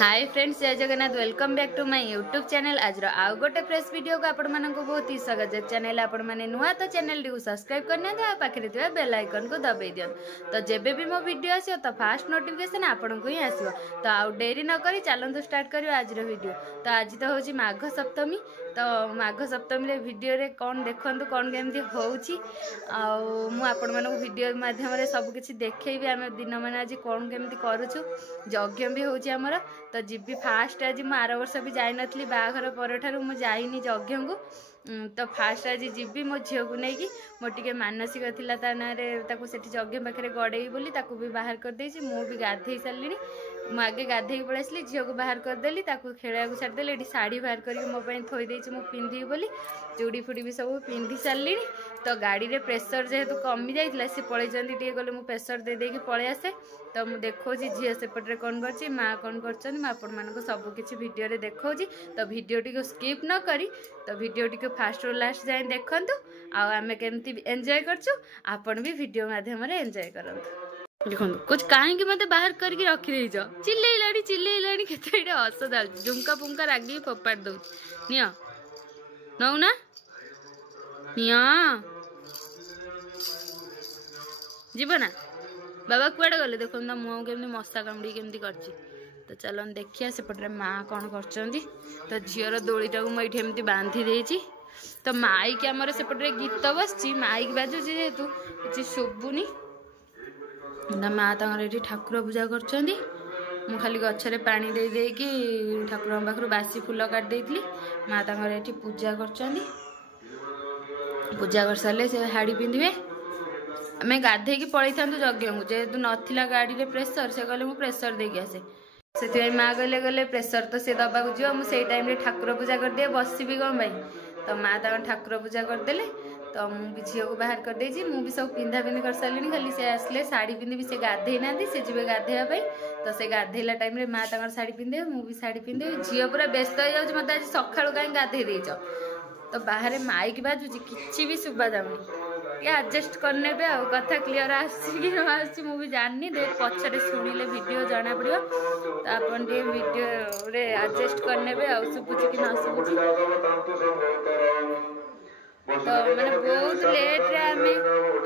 हाय friends, जय Jagannath. Welcome back to my YouTube channel. आज आउ गोटे फ्रेश वीडियो को आपण मानक बहुत ही स्वागत। चैनल आपण माने नुआ तो चैनल टी सब्सक्राइब करना आ पाखे बेल आइकन को दबाई दियन तो जेबे भी मो वीडियो आसो तो फास्ट नोटिफिकेशन आपण को ही आसो। तो आउ डेरी न करी चलंतु स्टार्ट करियो आज वीडियो। तो आज तो होची माघ सप्तमी। तो माघ सप्तमी रे वीडियो रे कौन देखंतु कौन केमती होउची मु आपण मानक वीडियो माध्यम रे सब किछि देखैबी। आमे दिन माने आज कौन केमती करूछु। यज्ञ भी होउची हमर। तो जीबी फास्ट आज मु आर वर्ष भी जाई नथली बाघर पर ठारू मु जाइनी यज्ञ को। तो फास्ट आज जीबी मो झील को लेकिन मोर टिके मानसिक थिला ता ना रे ताको सेठी यज्ञ पाखे गड़ेई बोली ताको भी बाहर कर देछि। मु भी गाधेई सारलिनी। मु आगे गाधेई पळेसली झील को बाहर कर देली ताको खेळा को छाड़ देली। एठी साड़ी बाहर करी मो पई थोई देछि मु पिंधी बोली। चूड़ी फुड़ी भी सब पिंधी सारलिनी। तो गाड़ी रे प्रेशर जेहेतु कमी जाइतला से पळै जंदी टिके गले मु प्रेशर दे देकी पळै आसे। तो मु देखौछि झील सेपटरे कोन करछि मां कोन करछन म आपण मानको सब किछि वीडियो रे देखौछि। तो वीडियो टी को स्किप न करी तो वीडियो टी को फास्ट रो लास्ट जाय देखंतु। आ हमें केमती एंजॉय करछु आपण भी वीडियो माध्यम रे एंजॉय करंतु। देखंतु कुछ काहे कि मते बाहर करके रखी देइछ। चिल्लेइलाडी केतेडे हस दाल झुमका पुंका रागी फोपाड़ दउ निया नौ ना निया जीवना बाबा कुआडे गले देखो ना मुह केमती मशा कामुड़ी केमती करछि। तो चलन देखिया सेपटे माँ कौन कर। तो झीर दोलीटा को मुझे एमती बांधी देछि। तो माइक आमर सेपटे गीत बसछि माइक बाजू जेहेतु किसी शुभुनी। माँ ये ठाकुर पूजा कर खाली गचरे पानी दे देकी ठाकुर पाखु बासी फूल काट देइथली। माँ ये पूजा कर पूजा कर सारे से हाड़ी पिंधे। आम गाधे की पलि था यज्ञ को जेहेतु नाला गाड़ी रे प्रेसर से कहले मु प्रेसर देकी आसे से माँ गले गले प्रेसर तो सी दबा को जीव मुझे टाइम ठाकुर पूजा कर दिए बसबी कौन भाई। तो माँ ठाकुर पूजा करदे। तो मुझे झील को बाहर कर देछि। मु भी सब पिंधा पिंधि कर सारे खाली से आसले साड़ी पिंधि से गाधे ना से जी गाधेवाई। तो से गाधेला टाइम रे माँ साड़ी पिंधे मु भी साड़ी पिंधे। झील पूरा व्यस्त हो जाऊँ मत आज सकाळु कहीं गाधे देच। तो बाहर माइक बाजुची किछि भी सुबा जाउनी। एडजस्ट करने पे आउ कथा क्लियर आसी मु भी जाननी दे पछरे सुनिले वीडियो जाना पड़ियो। तो आपन दे वीडियो रे एडजस्ट करने पे आउ सुबुची कि ना सुबुची। तो माने बहुत लेट रे आमे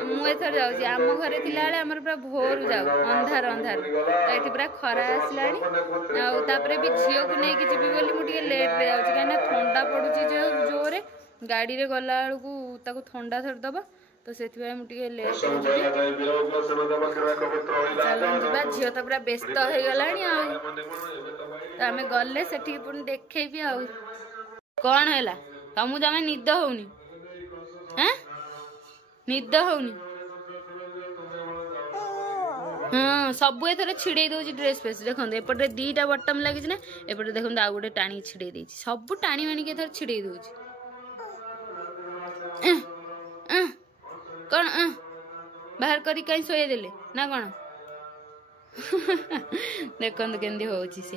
मु एथर जाउची आम घरे थिला बेले हमर पूरा भोर जाउ अंधार अंधार। तो एठी पूरा खरा आसलानी आ तापरे भी झियो को नै कि जिबी बोली मु टिके लेट रे जाउची काना ठंडा पडुची जे जोरे गाड़ी रे गला बेलकू ताको ठंडा धर दबा। तो से मुझे लेट चल झील तो पूरा व्यस्त हो गला। तो आम गले से देखे भी आउ कौन है तुमको जमा निद होनी निद होनी। हाँ सब एथर छिड़े दौर ड्रेस फेस देखो एपटे दीटा बटम लगी ना एपटे देखो आउ गोटे टाणी छिड़े दे सब टाणी माणिक एथर छिड़े दौर कौन बाहर करी कहीं सोए देले ना कौन। देखो केमती होची से।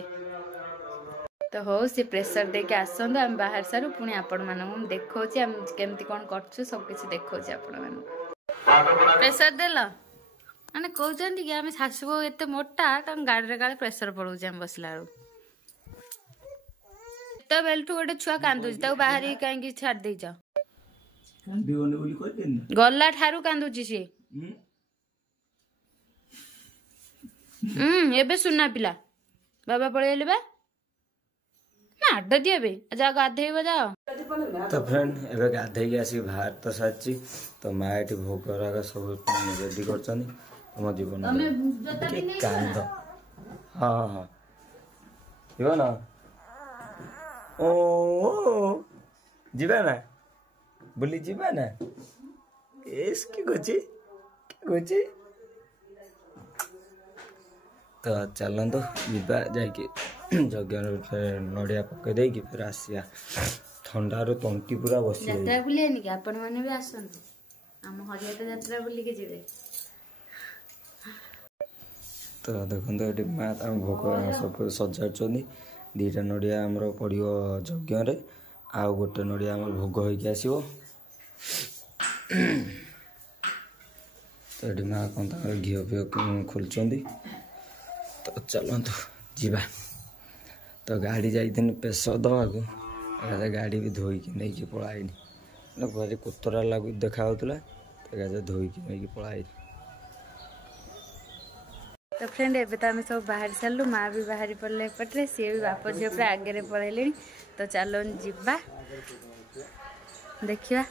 तो हो सी प्रेशर देके आसंतु आम बाहर सारू पुणी आपण मानू देखौछि आम केमती कौन करछु सब किछि देखौछि आपण मानू। प्रेशर देला माने कहउछंती कि आमे सासु एते मोटा त गाड़ी रे गाले प्रेशर पड़ौछि हम बसला रो। तो बेलठू गोटे छुआ कांदुछि ताऊ बाहर काहे कि छाड़ देई जा गला ठारू कांदुची सी। एबे सुना पिला बाबा पळेले बा ना अड्ड दिए बे जा गाधेइबो जाओ। तो फ्रेंड एबे गाधे के आसी बाहर तो साची। तो माँ एठी भोग रागा सब रेडी करछनी। हम जीवन के कांद हां हां यो ना ओ जीवा ना बोली जीवा ना इसकी गुची। तो चलतु जीवा जाकि यज्ञ नड़िया पकई दे फिर आसिया ठंडार तंटी पूरा बसी यात्रा बुलियानी कि आपण माने भी आसंतु हम हरियात यात्रा बुली के जिवे। तो देखो ये माँ भोग सब सजाड़ी दीटा नड़िया आमर पड़ो यज्ञ आउ गोटे नड़िया आम भोग होके आसो। तो ये माँ कौन घी फी खोलुँच। तो चलतु जीवा तो गाड़ी जाइथिन प्रेसर दवाकू गाड़ी भी धोईकी नहीं पଳାଇନି भारी कोतरा लागू देखा तो धोईकी नहीं पଳାଇନି। तो फ्रेंड एबे तो आम सब बाहर सारू माँ भी बाहरी पड़े एपटे सी भी बाप झील पूरा आगे पलैले। तो चलो जीवा देखा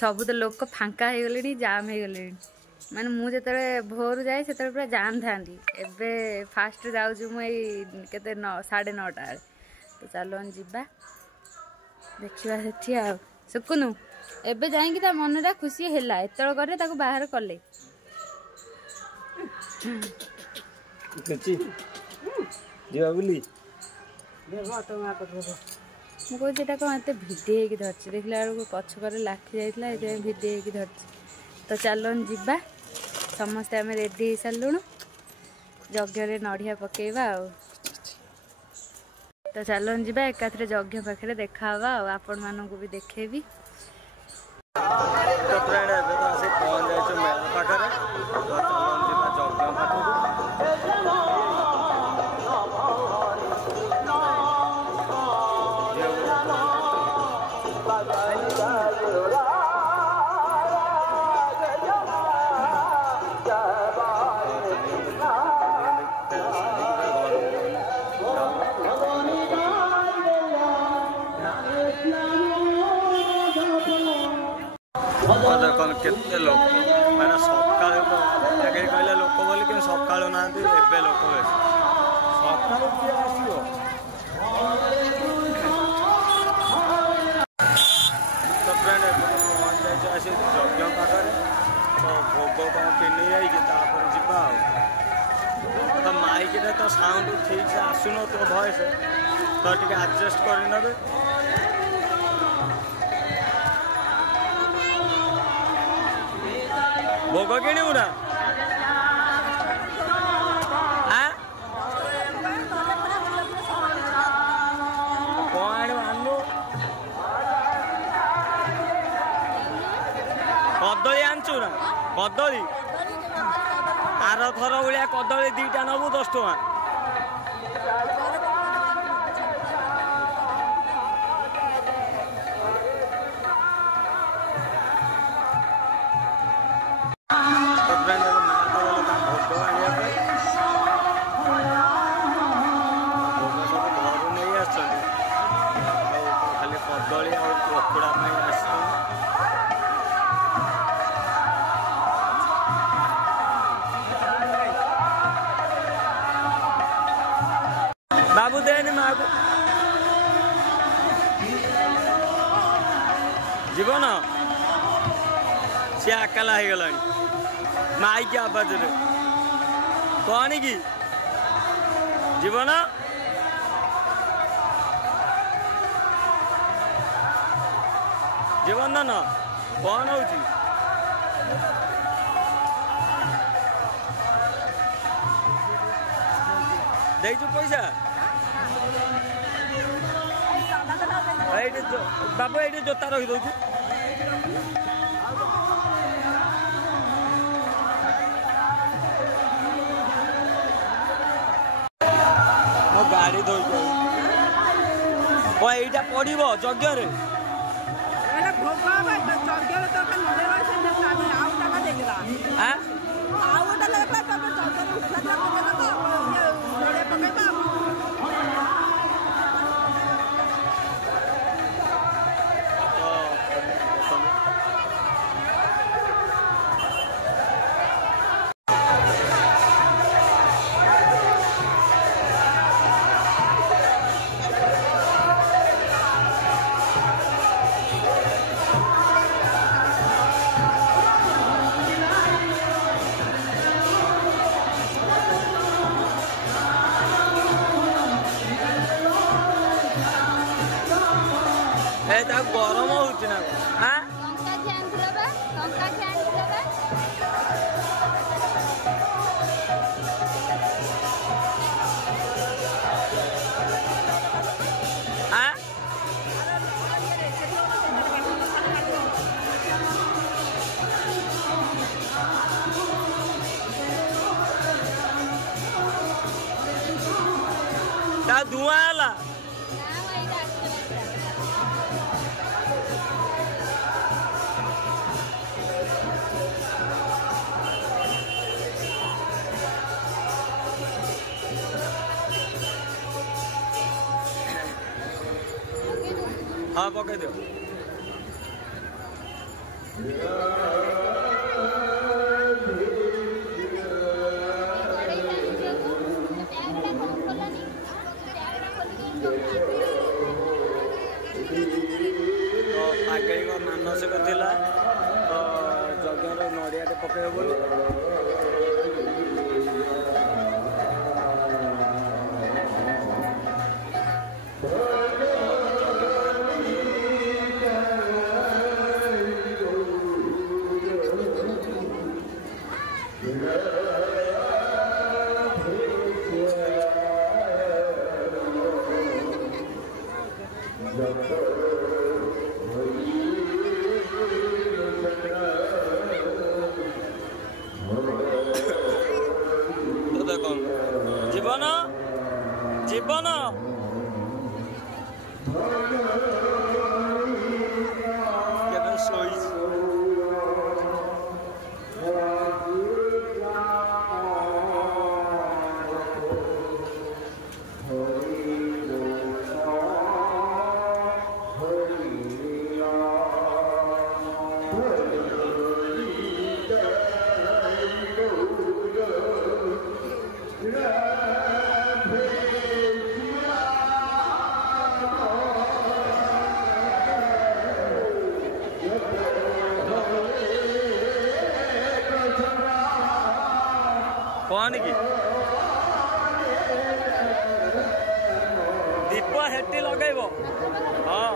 सब तो लोक फांका हो गले जाम हो गले माने मुझे भोर जाए से पूरा जाम था एबे फास्ट जाऊँ मुझे 9:30 तो चलो जीवा देखा से सुकुनु एबे जाइए ता मनटा खुशी है एत बाहर कले मुझे कौन एत भिडी होगी धरची देखला बेलू पछकर लाखी जाइए भिडी होगी धरची। तो चलो जीवा समस्ते आम रेडी हो सारूँ यज्ञ नड़िया पकेवा तो चलो जीवा एकाथरे यज्ञ पाखे देखा आपण मानू भी देखेबी। तो फ्रेंड एबे तो आसी पहुंच जाइछ मेला पाखरे तो चलो जीवा यज्ञ पाखरे। देखो केते लोक मैंने सका आगे कहले लोक बोली कि सका ना एबे लोक सका किए आसो तो फ्रेंड पहुंच जाइए आसी यज्ञ पाखे तो भोग कौन किनी जापर जीवा तो माइक तो साउंड ठीक से आसुन तो भॉइस तो टे एडजस्ट करने भोग किणु ना कौन आनु कदली आनचु ना कदली आर थर भाया कदली 2टा नबू 10 टଙ୍କା। बाबू देनी मागू जीवन सी आकाला हो गला माइक आवाज कौन की जीवन जीवन न कौन हो पैसा बाबू ये जोता रखी दौर मो गाड़ी धो यहीटा पड़ो यज्ञ धुआं है हाँ पकड़ दो तो आगे मानसिक थिला तो यज्ञर नड़िया पकड़ बोली जीवन जीवन केबे सोई कौन की दीप हेटी लगेब हाँ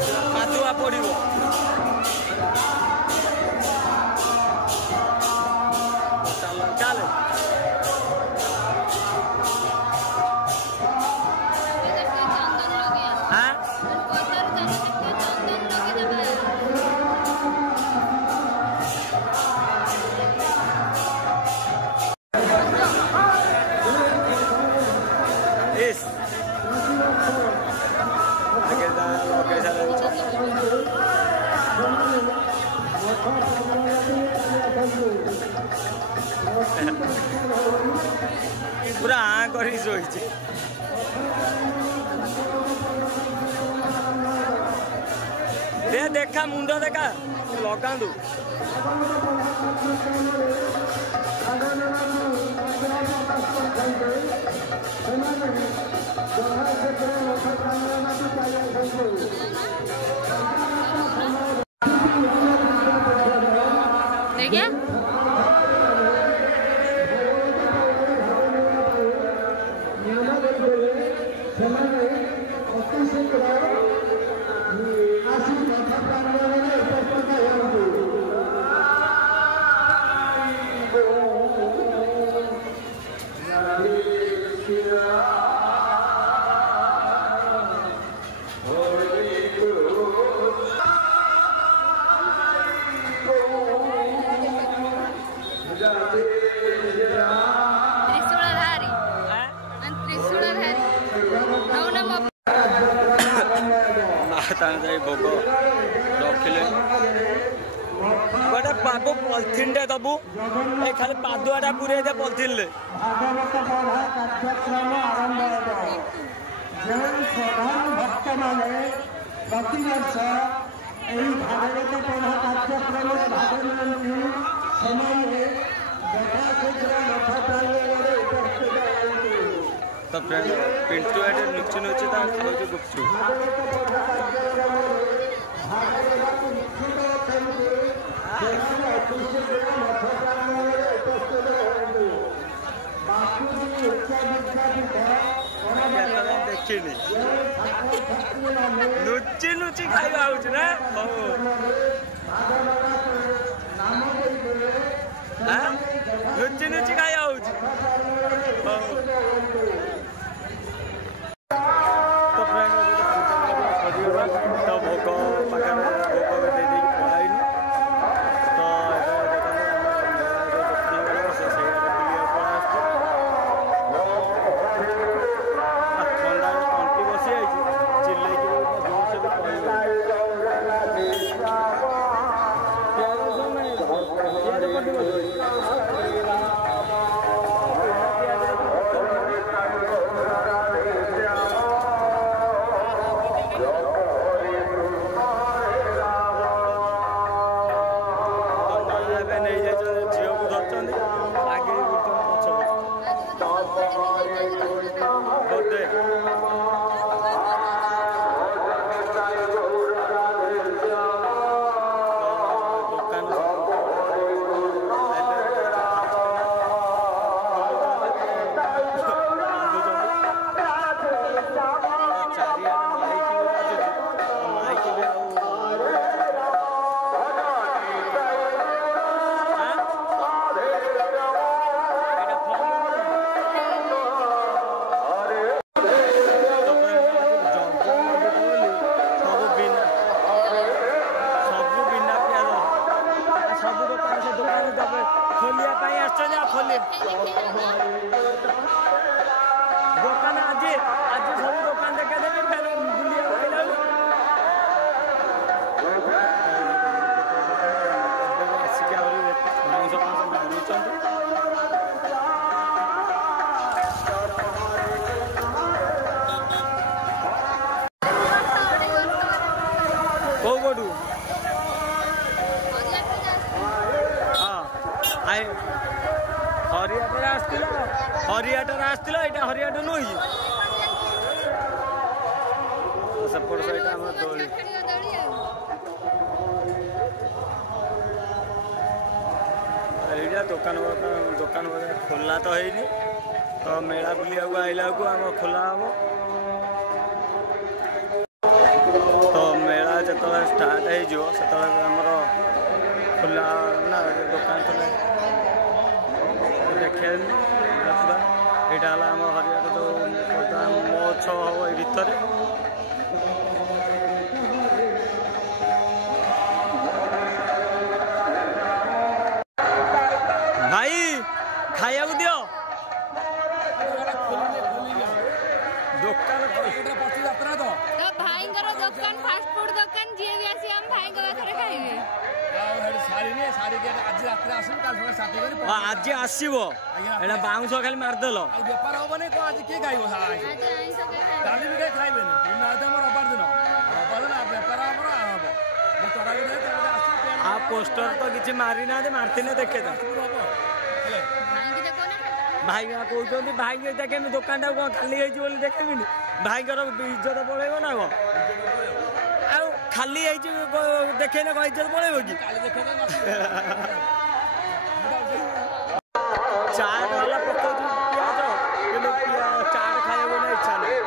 ପାଦୁଆ ପଡ଼ିବ। ଚାଲେ पूरा आ करी शोचे देखा मुंड देखा लगा देखिए भोग रखिले गोटे बाबू पलिथिन टे दबू ये खाली पादुआटा पूरे दे पलिथिन ले प्रधान भक्त मैंने प्रतिवर्ष भागवत पढ़ा कार्यक्रम भाग नियंती समय यथाशीघ्र उपस्थित तो फ्रेंड पिंटू एटे नुची नुची ता खाऊ गुपचुप देखिनी नुची नुची खाଇବା ହଉଛି ନା नुची नुची खाଇବା ହଉଛି तो फ्रेंड तो भोग पाखे भोग दे दी पढ़ाई तो ठंडा कंटी बसी आई चिल्ले जोर से दुकान आज आज सब दुकान देखा देवी फिर बुलिया आइला आसिक मांस कौ पटू हाँ आए हरियाटार आसला यहाँ हरियाटा नुह सेपट साइड दोली दुकान दुकान खोला तो है तो मेला बुलिया आइला को आम खोला हम तो मेला स्टार्ट हो आमर खोला ना दुकान खोला देखा यहाँ आम हरियाणा जो महोत्सव हम ये भितर भाई खाया दियो दुकान भाई दुकान फास्ट फूड दुकान जी भी आसी हम भाई पाखे खाइबे आज आसो एटा बाउंस खाली मारदेल बेपार हम आज किए खाइब खाइबे रबार दिन बेपार आ पोस्टर तो किसी मारी ना मारती देखे तो भाई कहते भाई देखे दुकान टाइम कौन खाली देखे भाई इज्जत पड़ेगा ना कौन खाली देखे ना कौन इज्जत पड़ेगा कि चाट वाला पकाऊ पियाज चाट खाइबा ना इच्छा नहीं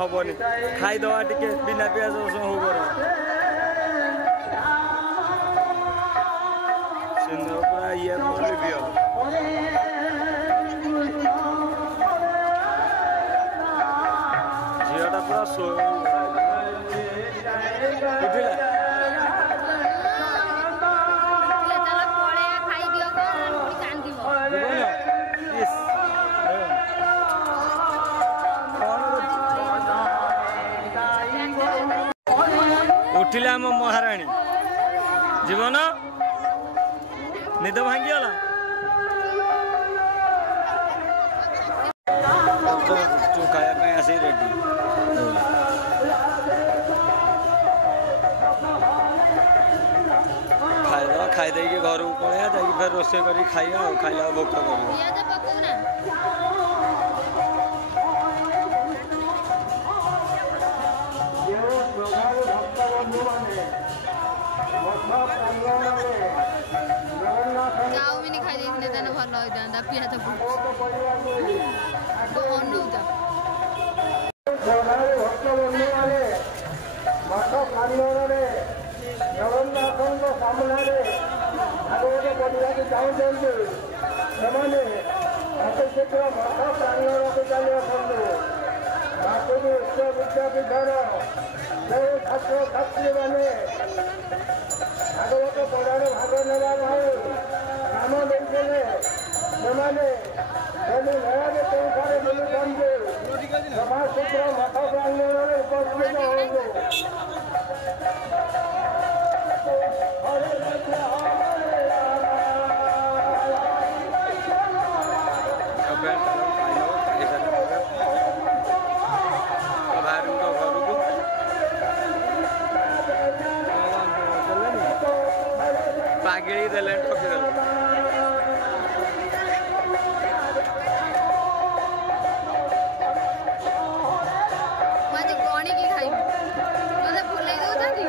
हबनी खाईदवा टिके बिना प्याज रसुण हो पूरा ये झीटा पूरा शो उठिले आम महाराणी जीवन निद भांगीगला तू खाया आसी रेडी खाईदे खाईदे घर को पलैया जा फिर रोसे कर खाइबा खाइला भोक कर चाउमिन खाई देने भल होता पियाज जगन्नाथ सामने भागवत पढ़ा चाहते शीघ्र मठ प्रांगण को चली आसतु बापुजी उच्च विद्यापीठर जो छात्र छात्री मैंने भागवत पढ़ार भाग नेवा नाम देते से मेलारे कौन बुलूँ सभा शीघ्र मठ प्रांगण उपस्थित हूँ पागिड़ी देले ठकी देले माजे कोणी की खाई मते भुलाई दउतांती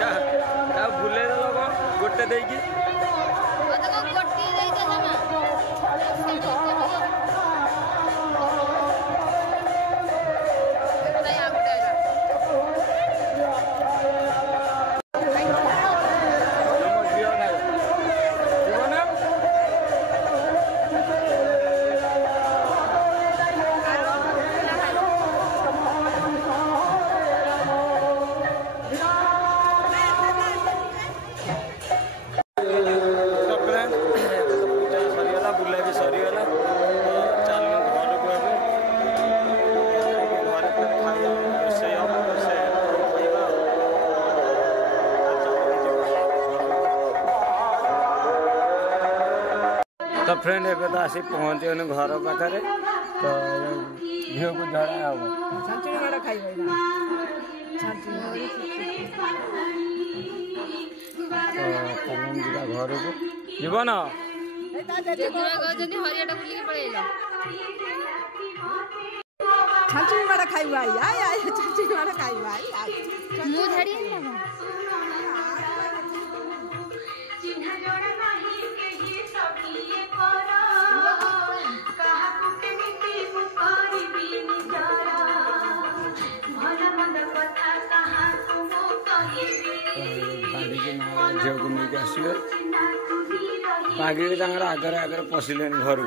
का भुले देलो को गोटे देई की मते को गोटी देई देला ना ताई आगुटाइला तो फ्रेंड एबे तो आसी पहुँचे घर पाखे तो झील को झड़ा हम तो घर को जीवन जेजुआ कहते हरियाटा बुलिक पळेला छाची मारा खाइबा आय छाची मारा खाइबा मु धड़ी झील को लेकिन आसवे आगे आगे आगे पशिले घर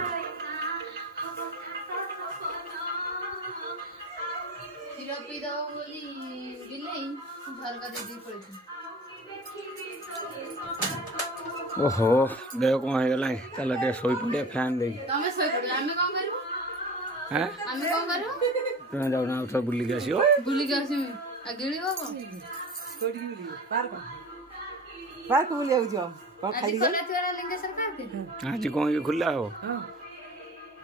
ओहो देह कौन हो गला चल टे शोई पड़े फैन दे तुम जाऊ ना उठ बुलिक आसो पार्क बुलिया जो कौन खाली आज कौन खुला हो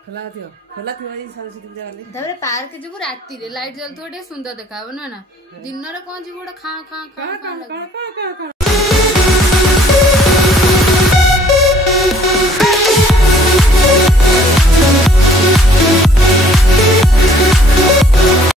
खोला थी वाली सरस्वती पूजा वाली तापर पार्क जीव राति रे लाइट जल थोड़े सुंदर देखा ना दिन रे कौन जीव खा खा खा